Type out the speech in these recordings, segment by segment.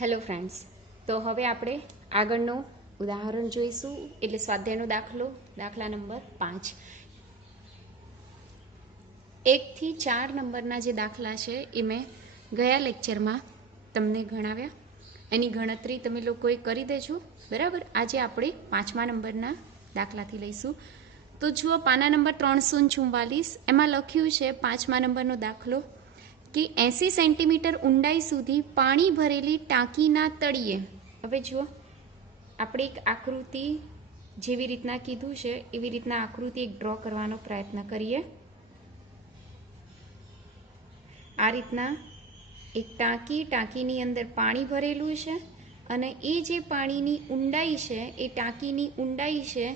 Hello friends, તો હવે આપણે આગળનો ઉદાહરણ જોઈશું, એટલે સ્વાધ્યાયનો દાખલા નંબર 5. 1 થી 4 નંબરના જે દાખલા છે એ મેં ગયા લેક્ચરમાં તમને ગણાવ્યા. એની ગણતરી તમે લોકોએ કરી દેજો, બરાબર. આજે આપણે 5મા નંબરના દાખલાથી લઈશું. તો જુઓ, પાના નંબર 344, એમાં લખ્યું છે 5મા નંબરનો દાખલો કે 80 સેન્ટીમીટર ઊંડાઈ સુધી પાણી ભરેલી ટાંકીના તળિયે. હવે જુઓ, આપણે એક આકૃતિ જેવી રીતના કીધું છે એવી રીતના આકૃતિ એક ડ્રો કરવાનો પ્રયત્ન કરીએ. આ રીતના એક ટાંકીની અંદર પાણી ભરેલું છે અને એ જે પાણીની ઊંડાઈ છે, એ ટાંકીની ઊંડાઈ છે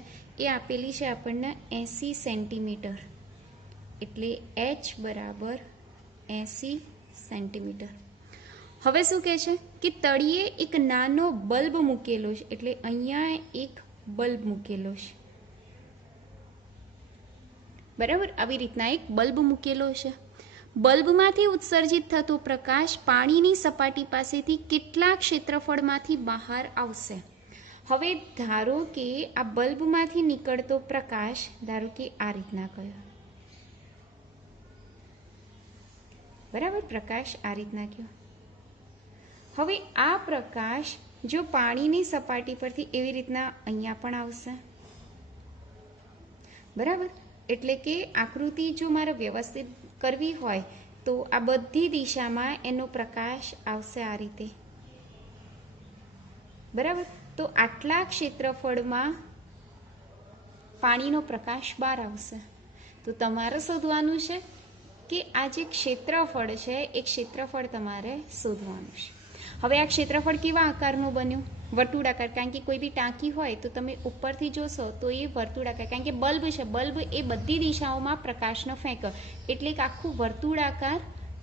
એ આપેલી છે આપણને 80 સેન્ટીમીટર, એટલે h બરાબર 80 સેન્ટીમીટર. હવે શું કહે છે કે તળિયે એક નાનો બલ્બ મૂકેલો છે, એટલે અહીંયા એક બલ્બ મૂકેલો છે, બરાબર. આવી રીતના એક બલ્બ મૂકેલો છે. બલ્બમાંથી ઉત્સર્જિત થતો પ્રકાશ પાણીની સપાટી પાસેથી કેટલા ક્ષેત્રફળમાંથી બહાર આવશે. હવે ધારો કે આ બલ્બમાંથી નીકળતો પ્રકાશ, ધારો કે આ રીતના કયો, બરાબર, પ્રકાશ આ રીતના કયો. હવે આ પ્રકાશ જો પાણીની સપાટી પરથી એવી રીતના અહીંયા પણ આવશે, બરાબર. એટલે કે આકૃતિ જો મારે વ્યવસ્થિત કરવી હોય તો આ બધી દિશામાં એનો પ્રકાશ આવશે આ રીતે, બરાબર. તો આટલા ક્ષેત્રફળમાં પાણીનો પ્રકાશ બહાર આવશે. તો તમારે શોધવાનું છે કે આ જે ક્ષેત્રફળ છે એ ક્ષેત્રફળ તમારે શોધવાનું છે. હવે આ ક્ષેત્રફળ કેવા આકારનું બન્યું? વર્તુળાકાર. કારણ કે કોઈ બી ટાંકી હોય તો તમે ઉપરથી જોશો તો એ વર્તુળાકાર, કારણ કે બલ્બ છે, બલ્બ એ બધી દિશાઓમાં પ્રકાશનો ફેંક, એટલે કે આખું વર્તુળાકાર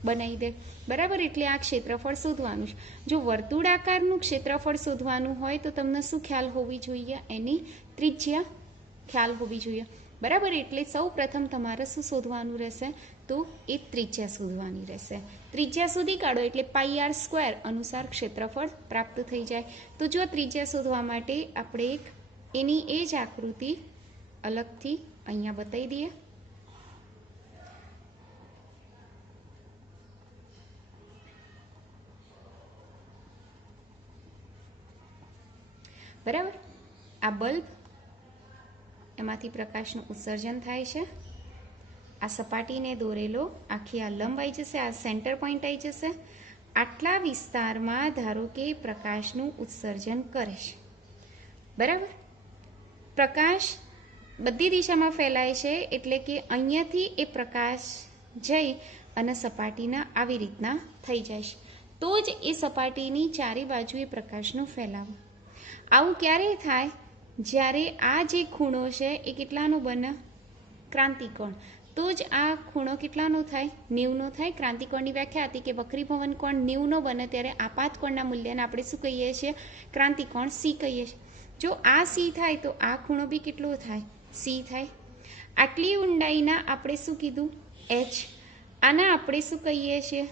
બનાવી દે, બરાબર. એટલે આ ક્ષેત્રફળ શોધવાનું છે. જો વર્તુળાકારનું ક્ષેત્રફળ શોધવાનું હોય તો તમને શું ખ્યાલ હોવી જોઈએ? એની ત્રિજ્યા ખ્યાલ હોવી જોઈએ, બરાબર. એટલે સૌ પ્રથમ તમારે શું શોધવાનું રહેશે? તો એ ત્રિજ્યા શોધવાની રહેશે. ત્રિજ્યા શોધી કાઢો એટલે πr² અનુસાર ક્ષેત્રફળ પ્રાપ્ત થઈ જાય. તો જો ત્રિજ્યા શોધવા માટે આપણે એક એની એ જ આકૃતિ અલગથી અહીંયા બતાવી દઈએ. બરાબર. આ બલ્બ, એમાંથી પ્રકાશનું ઉત્સર્જન થાય છે. આ સપાટીને દોરેલો આખી આ લંબ આવી જશે, આ સેન્ટર પોઈન્ટ આવી જશે. આટલા વિસ્તારમાં ધારો કે પ્રકાશનું ઉત્સર્જન કરે છે, બરાબર. પ્રકાશ બધી દિશામાં ફેલાય છે, એટલે કે અહીંયાથી એ પ્રકાશ જઈ અને સપાટીના આવી રીતના થઈ જાય છે. તો જ એ સપાટીની ચારે બાજુએ પ્રકાશનો ફેલાવો. આવું ક્યારે થાય? જ્યારે આ જે ખૂણો છે એ કેટલાનો બને? ક્રાંતિકોણ. તો જ આ ખૂણો કેટલાનો થાય? 90નો થાય. ક્રાંતિકોણની વ્યાખ્યા હતી કે વક્રીભવન કોણ 90નો બને ત્યારે આપાત કોણના મૂલ્યને આપણે શું કહીએ છીએ? ક્રાંતિકોણ C કહીએ છીએ. જો આ C થાય તો આ ખૂણો બી કેટલો થાય? C થાય. આટલી ઊંડાઈના આપણે શું કીધું? H. આના આપણે શું કહીએ છીએ?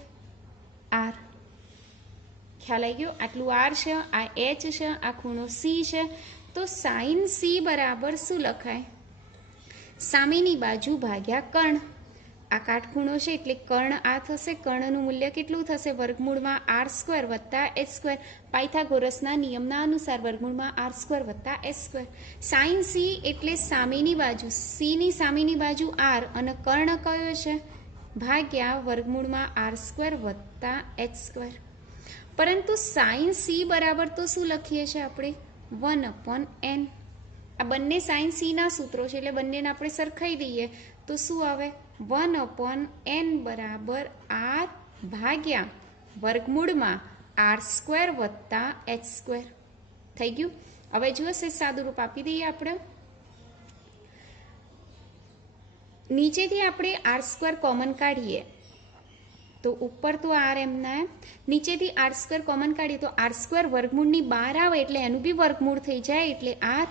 R. ખ્યાલ આવી ગયો? આટલું R છે, આ H છે, આ ખૂણો C છે. તો sin C બરાબર શું લખાય? સામેની બાજુ ભાગ્યા કર્ણ. આ કાટખૂણો છે એટલે કર્ણ આ થશે. કર્ણનું મૂલ્ય કેટલું થશે? વર્ગમૂળમાં r² વત્તા h². પાયથાગોરસના નિયમના અનુસાર વર્ગમૂળમાં r² વત્તા h². sin C એટલે સામેની બાજુ, C ની સામેની બાજુ r અને કર્ણ કયો છે? ભાગ્યા વર્ગમૂળમાં r² વત્તા h². પરંતુ sin C બરાબર તો શું લખીએ છીએ આપણે? 1/n. આ બંને sin C ના સૂત્રો છે એટલે બંનેને આપણે સરખાઈ દઈએ તો શું આવે? 1/n બરાબર r ભાગ્યા વર્ગમૂળમાં r² વત્તા h². થઈ ગયું? હવે જુઓ, સાદું રૂપ આપી દઈએ આપણે. નીચેથી આપણે r² કોમન કાઢીએ તો ઉપર તો r એમના એમ, નીચેથી r² કોમન કાઢીએ તો r² વર્ગમૂળની બહાર આવે એટલે એનું બી વર્ગમૂળ થઈ જાય, એટલે r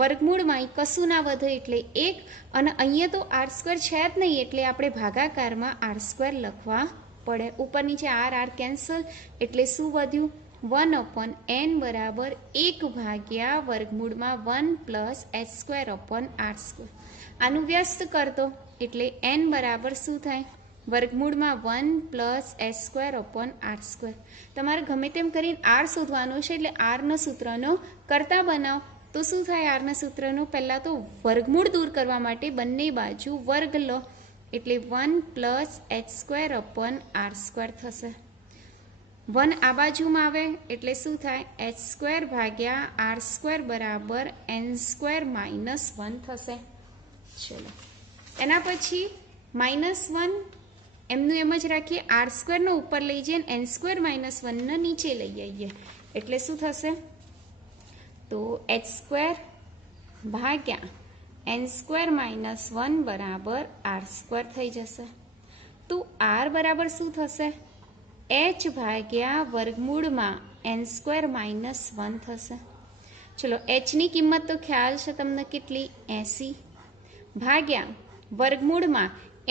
વર્ગમૂળમાં કશું ના વધે એટલે 1. અને અહીંયા તો r² છે જ નહીં એટલે આપણે ભાગાકારમાં r² લખવા પડે. ઉપર નીચે r કેન્સલ એટલે શું વધ્યું? 1/n બરાબર 1 ભાગ્યા વર્ગમૂળમાં 1 પ્લસ h²/r². આનું વ્યસ્ત કરતો એટલે n બરાબર શું થાય? વર્ગમૂળમાં 1 પ્લસ h²/r². તમારે ગમે તેમ કરીને r શોધવાનું છે એટલે rનો સૂત્રનો કરતા બનાવો તો શું થાય? આરના સૂત્રનો પહેલાં તો વર્ગમૂળ દૂર કરવા માટે બંને બાજુ વર્ગ લો એટલે 1 પ્લસ h²/r² થશે. 1 આ બાજુમાં આવે એટલે શું થાય? h² ભાગ્યા r² બરાબર n² - 1 થશે. ચલો એના પછી -1 એમનું એમ જ રાખીએ, r² નો ઉપર લઈ જઈએ n² - 1 ને નીચે લઈ આવીએ એટલે શું થશે? તો h² ભાગ્યા n² - 1 બરાબર r² થઈ જશે. તો r બરાબર શું થશે? h ભાગ્યા વર્ગમૂળમાં n² - 1 થશે. ચલો hની કિંમત તો ખ્યાલ છે તમને કેટલી? 80 ભાગ્યા વર્ગમૂળમાં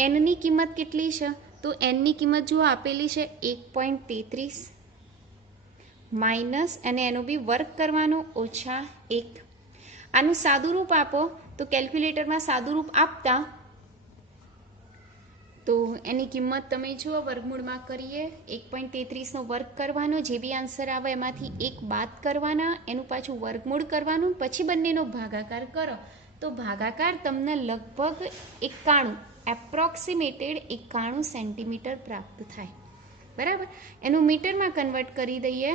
nની કિંમત કેટલી છે? તો nની કિંમત જો આપેલી છે 1.33 માઇનસ અને એનો બી વર્ગ કરવાનો -1. આનું સાદું રૂપ આપો તો કેલ્ક્યુલેટરમાં સાદું રૂપ આપતા તો એની કિંમત તમે જુઓ વર્ગમૂળમાં કરીએ 1.33નો વર્ગ કરવાનો, જે બી આન્સર આવે એમાંથી 1 બાદ કરવાના, એનું પાછું વર્ગમૂળ કરવાનું, પછી બંનેનો ભાગાકાર કરો તો ભાગાકાર તમને લગભગ 91 એપ્રોક્સિમેટેડ 91 સેન્ટીમીટર પ્રાપ્ત થાય. બરાબર, એનું મીટરમાં કન્વર્ટ કરી દઈએ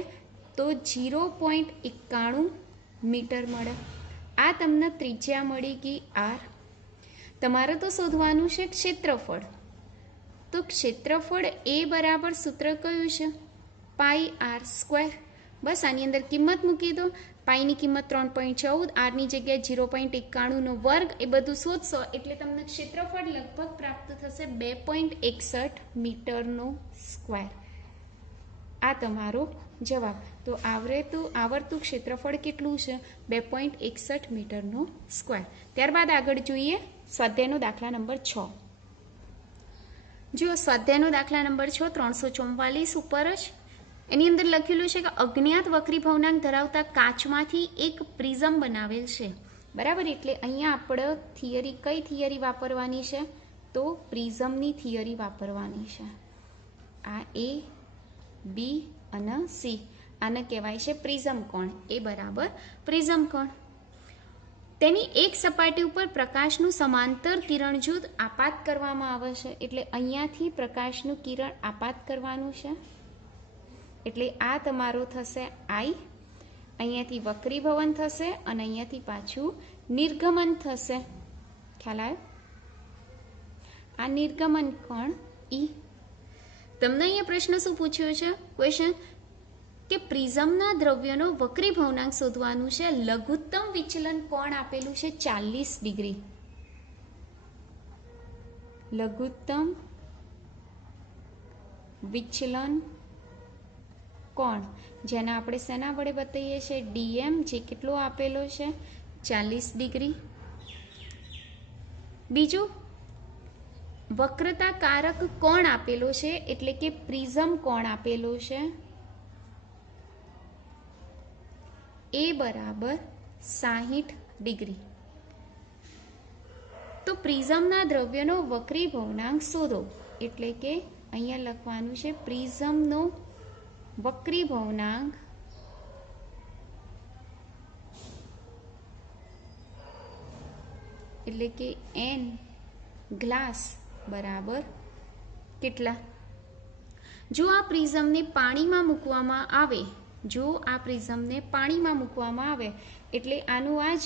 તો 0.91 મીટર મળે. આ તમને ત્રિજ્યા મળી ગઈ r. તમારે તો શોધવાનું છે ક્ષેત્રફળ. તો ક્ષેત્રફળ એ બરાબર સૂત્ર કયું છે? πr². બસ આની અંદર કિંમત મૂકી દો. પાઈની કિંમત 3.14, આરની જગ્યાએ 0.91નો વર્ગ, એ બધું શોધશો એટલે તમને ક્ષેત્રફળ લગભગ પ્રાપ્ત થશે 2.61 મીટરનો સ્ક્વેર. આ તમારો જવાબ. તો આવર્તું ક્ષેત્રફળ કેટલું છે? 2.61 મીટરનો સ્ક્વેર. ત્યારબાદ આગળ જોઈએ સ્વાધ્યાયનો દાખલા નંબર 6. જો સ્વાધ્યાયનો દાખલા નંબર 6 344 ઉપર જ એની અંદર લખેલું છે કે અજ્ઞાત વક્રી ભવનાંક ધરાવતા કાચમાંથી એક પ્રિઝમ બનાવેલ છે. બરાબર, એટલે અહીંયા આપણે કઈ થિયરી વાપરવાની છે? તો પ્રિઝમની થિયરી વાપરવાની છે. આ A, B અને C, આને કહેવાય છે પ્રિઝમ કોણ. એ બરાબર પ્રિઝમ કોણ. તેની એક સપાટી ઉપર પ્રકાશનું સમાંતર કિરણ જૂથ આપાત કરવામાં આવે છે. એટલે અહીંયાથી પ્રકાશનું કિરણ આપાત કરવાનું છે એટલે આ તમારો થશે I. અહીંયાથી વક્રીભવન થશે અને અહીંયાથી પાછું નિર્ગમન થશે. ખ્યાલ આવ્યો? આ નિર્ગમન કોણ E. તમને અહીંયા પ્રશ્ન શું પૂછ્યો છે? ક્વેશ્ચન કે પ્રિઝમના દ્રવ્યનો વક્રીભવનાંક શોધવાનું છે. લઘુત્તમ વિચલન કોણ આપેલું છે? 40 ડિગ્રી. લઘુત્તમ વિચલન કોણ, જેને આપણે શેના વડે બતાવીએ છીએ? DM, જે કેટલો આપેલો છે? 40 ડિગ્રી. બીજું વક્રતા કારક કોણ આપેલો છે? એટલે કે પ્રિઝમ કોણ આપેલો છે? એ બરાબર 60 ડિગ્રી. તો પ્રિઝમના દ્રવ્યનો વક્રીભવનાંક શોધો. એટલે કે અહીંયા લખવાનું છે પ્રિઝમનો વક્રીભવનાંક એટલે કે n ગ્લાસ બરાબર કેટલા? જો આ પ્રિઝમને પાણીમાં મૂકવામાં આવે એટલે આનું આ જ,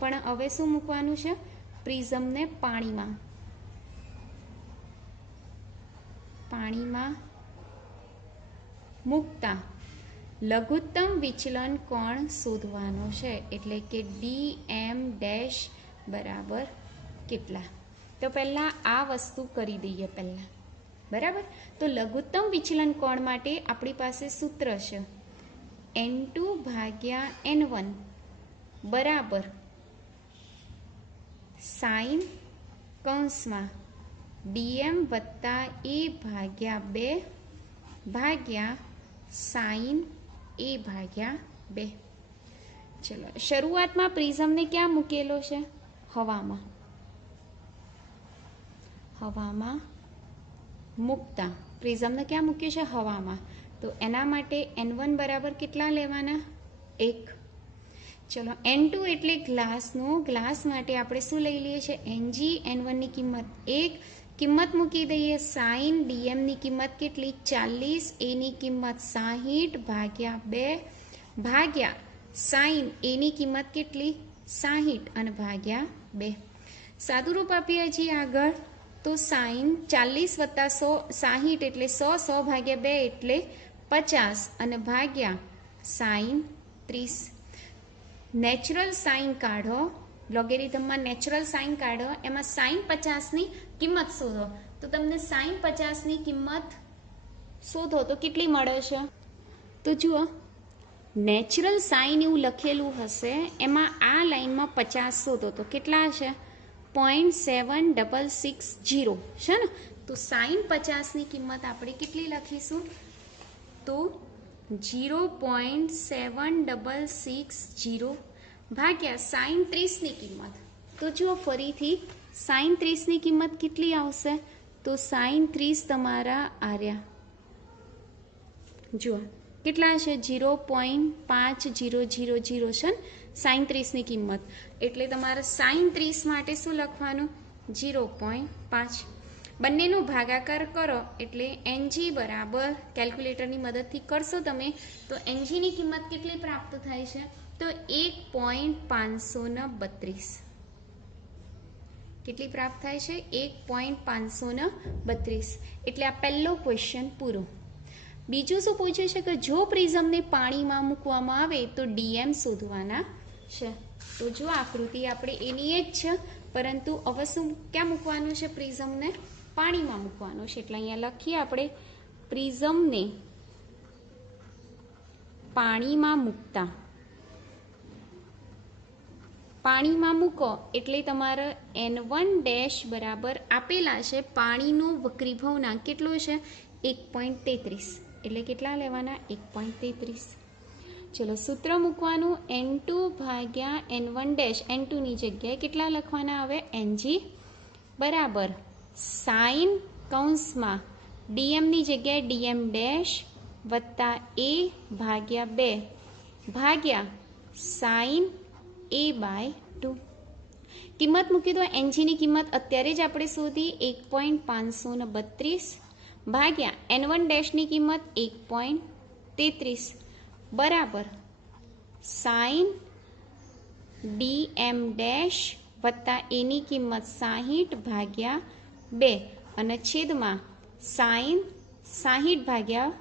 પણ હવે શું મૂકવાનું છે? પ્રિઝમને પાણીમાં મૂકતા લઘુત્તમ વિચલન કોણ શોધવાનો છે. એટલે કે DM ડેશ બરાબર કેટલા? તો પહેલા આ વસ્તુ કરી દઈએ પહેલા. બરાબર, તો લઘુત્તમ વિચલન કોણ માટે આપણી પાસે સૂત્ર છે n2 ભાગ્યા n1 બરાબર સાઇન કૌંસમાં DM વત્તા A ભાગ્યા 2 ભાગ્યા સાઇન એ ભાગ્યા 2. ચલો શરૂઆતમાં પ્રિઝમને ક્યાં મૂકેલો છે? હવામાં. હવામાં મૂકતા પ્રિઝમને ક્યાં મૂક્યું છે? હવામાં. તો એના માટે N1 બરાબર કેટલા લેવાના? 1. ચલો N2 એટલે ગ્લાસનો. ગ્લાસ માટે આપણે શું લઈ લઈએ છીએ? Ng. N1ની કિંમત 1. કિંમત મૂકી દઈએ. સાઇન ડીએમની કિંમત કેટલી? 40. એની કિંમત 60 ભાગ્યા 2 ભાગ્યા સાઇન એની કિંમત કેટલી? 60 અને ભાગ્યા 2. સાદુરૂપ આપીએ હજી આગળ તો સાઇન 40 વત્તા 60 એટલે 100. 100 ભાગ્યા 2 એટલે 50 અને ભાગ્યા સાઇન 30. નેચરલ સાઇન કાઢો. લોગેરિધમમાં નેચરલ સાઇન કાઢો. એમાં સાઇન 50ની કિંમત શોધો. તો તમને સાઇન 50ની કિંમત શોધો તો કેટલી મળે છે? તો જુઓ નેચરલ સાઇન એવું લખેલું હશે, એમાં આ લાઈનમાં 50 શોધો તો કેટલા છે? 0.7660 છે ને. તો સાઇન 50ની કિંમત આપણે કેટલી લખીશું? તો 0.7660 ભાગ્યા સાઇન 30ની કિંમત. તો જુઓ ફરીથી સાઇન 30ની કિંમત કેટલી આવશે? તો સાઇન 30 તમારા આર્યા જુઓ કેટલા છે? 0.5000 છે સાઇન 30ની કિંમત. એટલે તમારે સાઇન 30 માટે શું લખવાનું? 0.5. બંનેનો ભાગાકાર કરો એટલે Ng બરાબર કેલ્ક્યુલેટરની મદદથી કરશો તમે તો Ngની કિંમત કેટલી પ્રાપ્ત થાય છે? તો 1.532. કેટલી પ્રાપ્ત થાય છે? 1.532. એટલે આ પહેલો ક્વેશ્ચન પૂરો. બીજું શું પૂછ્યું છે કે જો પ્રિઝમને પાણીમાં મૂકવામાં આવે તો ડીએમ શોધવાના છે. તો જો આકૃતિ આપણે એની જ છે, પરંતુ હવે શું ક્યાં મૂકવાનું છે? પ્રિઝમને પાણીમાં મૂકવાનું છે. એટલે અહીંયા લખીએ આપણે પ્રિઝમને પાણીમાં મૂકતા. પાણીમાં મૂકો એટલે તમારે N1 બરાબર આપેલા છે. પાણીનો વક્રીભવનાંક કેટલો છે? 1.33. એટલે કેટલા લેવાના? 1.33. ચલો સૂત્ર મૂકવાનું. N2 ભાગ્યા N1 N2ની જગ્યાએ કેટલા લખવાના? હવે Ng બરાબર સાઇન કૌંસમાં ડીએમની જગ્યાએ ડીએમ ડેશ વત્તા એ ભાગ્યા 2 ભાગ્યા સાઇન a બાય 2. કિંમત મૂકી દો. Ngની કિંમત અત્યારે જ આપણે શોધી 1.532 ભાગ્યા N1 ની કિંમત 1.33 બરાબર સાઇન ડીએમ ડેશ વત્તા એની કિંમત 60 ભાગ્યા 2 અને છેદમાં સાઇન 60 ભાગ્યા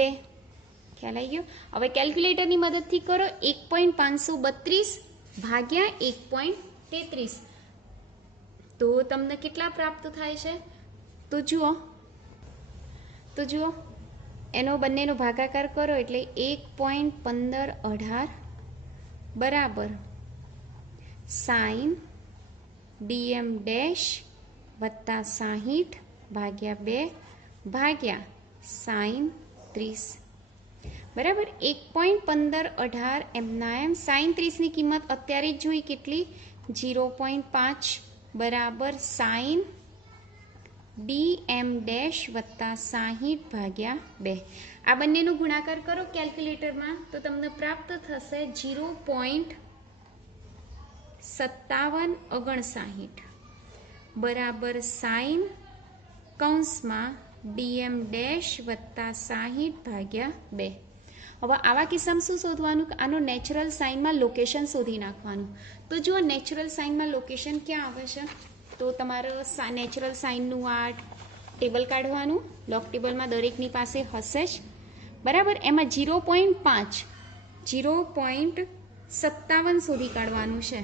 2. ખ્યાલ આવી ગયો? હવે કેલ્ક્યુલેટરની મદદથી કરો. 1.532 ભાગ્યા 1.33 તો તમને કેટલા પ્રાપ્ત થાય છે? તો જુઓ એનો બંનેનો ભાગાકાર કરો એટલે 1.1518 બરાબર સાઇન ડીએમ ડેશ વત્તા 60 ભાગ્યા 2 ભાગ્યા સાઇન 30 બરાબર 1.1518 એમના એમ. સાઇન 30ની કિંમત અત્યારે જ જોઈ કેટલી? 0.5 બરાબર સાઇન ડીએમ ડેશ વત્તા 60 ભાગ્યા 2. આ બંનેનો ગુણાકાર કરો કેલ્ક્યુલેટરમાં તો તમને પ્રાપ્ત થશે 0.5759 બરાબર સાઇન કૌંસમાં ડીએમ ડેશ વત્તા 60 ભાગ્યા 2. હવે આવા કિસ્સામાં શું શોધવાનું? આનો નેચરલ સાઇનમાં લોકેશન શોધી નાખવાનું. તો જુઓ નેચરલ સાઇનમાં લોકેશન ક્યાં આવે છે? તો તમારે નેચરલ સાઇનનું આ ટેબલ કાઢવાનું. લોગ ટેબલમાં દરેકની પાસે હશે જ બરાબર. એમાં 0.57 શોધી કાઢવાનું છે.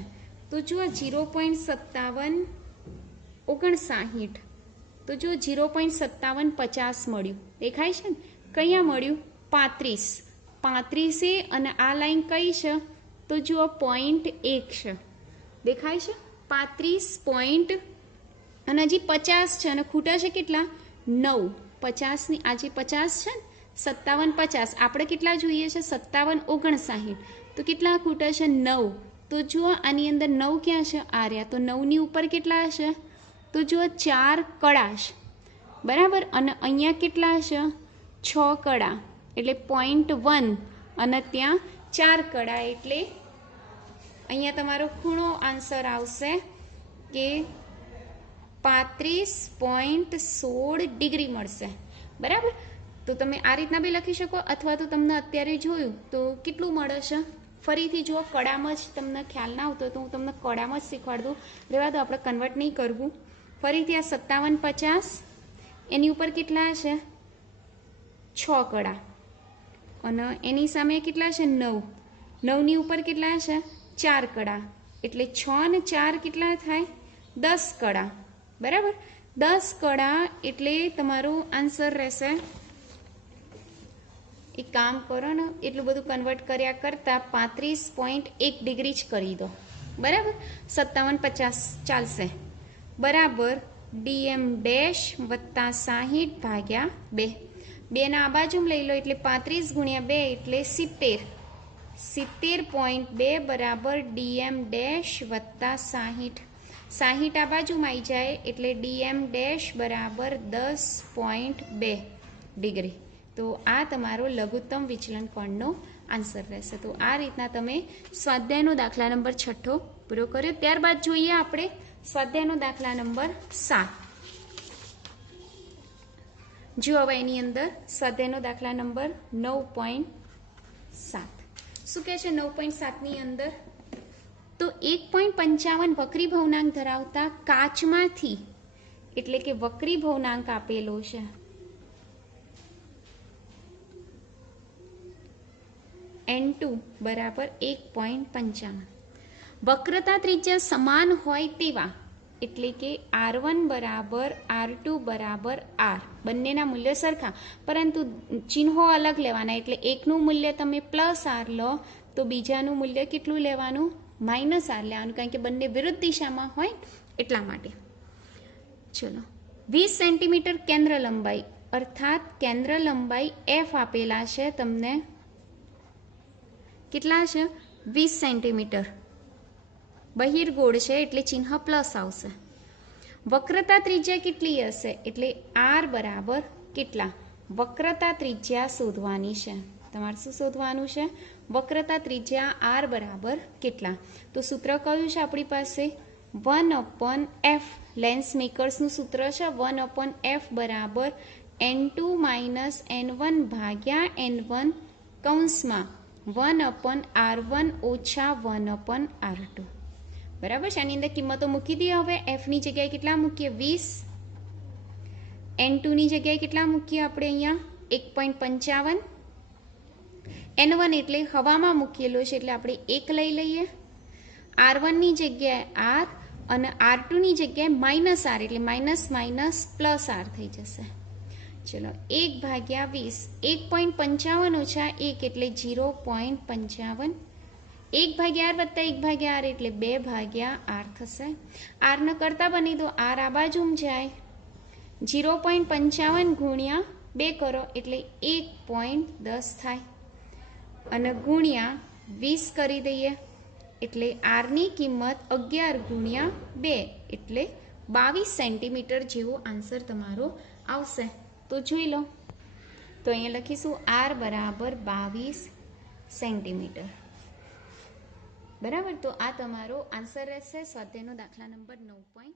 તો જુઓ 0.5759 તો જો 0.5750 મળ્યું. દેખાય છે ને? કયા મળ્યું? 35. 35 અને આ લાઈન કઈ છે? તો જુઓ 0.1 છે. દેખાય છે? 35 પોઈન્ટ અને હજી 50 છે અને ખૂટા છે કેટલા? 9. 50ની આજે 50 છે ને 57 50 આપણે કેટલા જોઈએ છે 57 59 તો કેટલા ખૂટે છે 9 તો જુઓ આની અંદર 9 ક્યાં છે આ રહ્યા તો 9ની ઉપર કેટલા હશે તો જુઓ 4 કડા છે બરાબર અને અહીંયા કેટલા હશે 6 કડા એટલે 0.1 અને ત્યાં 4 કડા એટલે અહીંયા તમારો ખૂણો આન્સર આવશે કે 35.16 ડિગ્રી મળશે બરાબર તો તમે આ રીતના બી લખી શકો અથવા તો તમને અત્યારે જોયું તો કેટલું મળે છે ફરીથી જુઓ કડામાં જ તમને ખ્યાલ ના આવતો તો હું તમને કડામાં જ શીખવાડ દઉં રહેવા દો આપણે કન્વર્ટ નહીં કરવું ફરીથી આ 57 50 એની ઉપર કેટલા છે 6 કડા અને એની સામે કેટલા છે 9 9ની ઉપર કેટલા છે 4 કડા એટલે 6 અને 4 કેટલા થાય 10 કડા બરાબર 10 કડા એટલે તમારો આન્સર રહેશે એક કામ કરો ને એટલું બધું કન્વર્ટ કર્યા કરતાં 35.1 ડિગ્રી જ કરી દો બરાબર 57 50 ચાલશે બરાબર DM ડેશ વત્તા 60 ભાગ્યા 2 2ના આ બાજુમાં લઈ લો એટલે 35 ગુણ્યા 2 એટલે 70 70.2 બરાબર DM ડેશ વત્તા 60 60 આ બાજુમાં આવી જાય એટલે DM ડેશ બરાબર 10.2 ડિગ્રી તો આ તમારો લઘુત્તમ વિચલન કોણનો આન્સર રહેશે તો આ રીતના તમે સ્વાધ્યાયનો દાખલા નંબર 6 પૂરો કર્યો ત્યારબાદ જોઈએ આપણે સ્વાધ્યાયનો દાખલા નંબર 7 જો હવે એની અંદર સ્વાધ્યાયનો દાખલા નંબર 9.7 શું કહે છે 9.7 ની અંદર તો 1.55 વક્રી ભવનાંક ધરાવતા કાચમાંથી એટલે કે વક્રી ભવનાંક આપેલો છે N2 બરાબર 1.55 વક્રતા ત્રિજ્યા સમાન હોય તેવા એટલે કે R1 બરાબર R2 બરાબર R બંનેના મૂલ્ય સરખા પરંતુ ચિહ્નો અલગ લેવાના એટલે એકનું મૂલ્ય તમે +R લો તો બીજાનું મૂલ્ય કેટલું લેવાનું -R લેવાનું કારણ કે બંને વિરુદ્ધ દિશામાં હોય એટલા માટે ચલો 20 સેન્ટીમીટર કેન્દ્ર લંબાઈ અર્થાત કેન્દ્ર લંબાઈ F આપેલા છે તમને કેટલા છે 20 સેન્ટીમીટર બહિર્ગોળ છે એટલે ચિહ્ન પ્લસ આવશે વક્રતા ત્રિજ્યા કેટલી હશે એટલે R બરાબર કેટલા વક્રતા ત્રિજ્યા શોધવાની છે તમારે શું શોધવાનું છે વક્રતા ત્રિજ્યા R બરાબર કેટલા તો સૂત્ર કયું છે આપણી પાસે 1/f લેન્સ મેકર્સનું સૂત્ર છે 1/f બરાબર n2 - n1 ભાગ્યા n1 કૌંસમાં 1/r1 ઓછા 1/r2 બરાબર છે આની અંદર કિંમતો મૂકી દઈએ હવે f ની જગ્યાએ કેટલા મૂકીએ 20 n2 ની જગ્યાએ કેટલા મૂકીએ આપણે અહીંયા 1.55 n1 એટલે હવામાં મૂકેલો છે એટલે આપણે 1 લઈ લઈએ r1 ની જગ્યાએ r અને r2 ની જગ્યાએ -r એટલે માઇનસ માઇનસ પ્લસ r થઈ જશે ચલો 1/20 1.55 ઓછા 1 એટલે 0.55 1/r વત્તા 1/r એટલે 2/r થશે r ન કરતા બની દો r આ બાજુમાં જાય 0.55 ગુણ્યા 2 કરો એટલે 1.10 થાય અને ગુણ્યા 20 કરી દઈએ એટલે r ની કિંમત 11 ગુણ્યા 2 એટલે 22 સેન્ટીમીટર જેવો આન્સર તમારો આવશે તો જોઈ લો તો અહીંયા લખીશું r બરાબર 22 સેન્ટીમીટર બરાબર તો આ તમારો આન્સર રહેશે સ્વાધ્યાયનો દાખલા નંબર 9.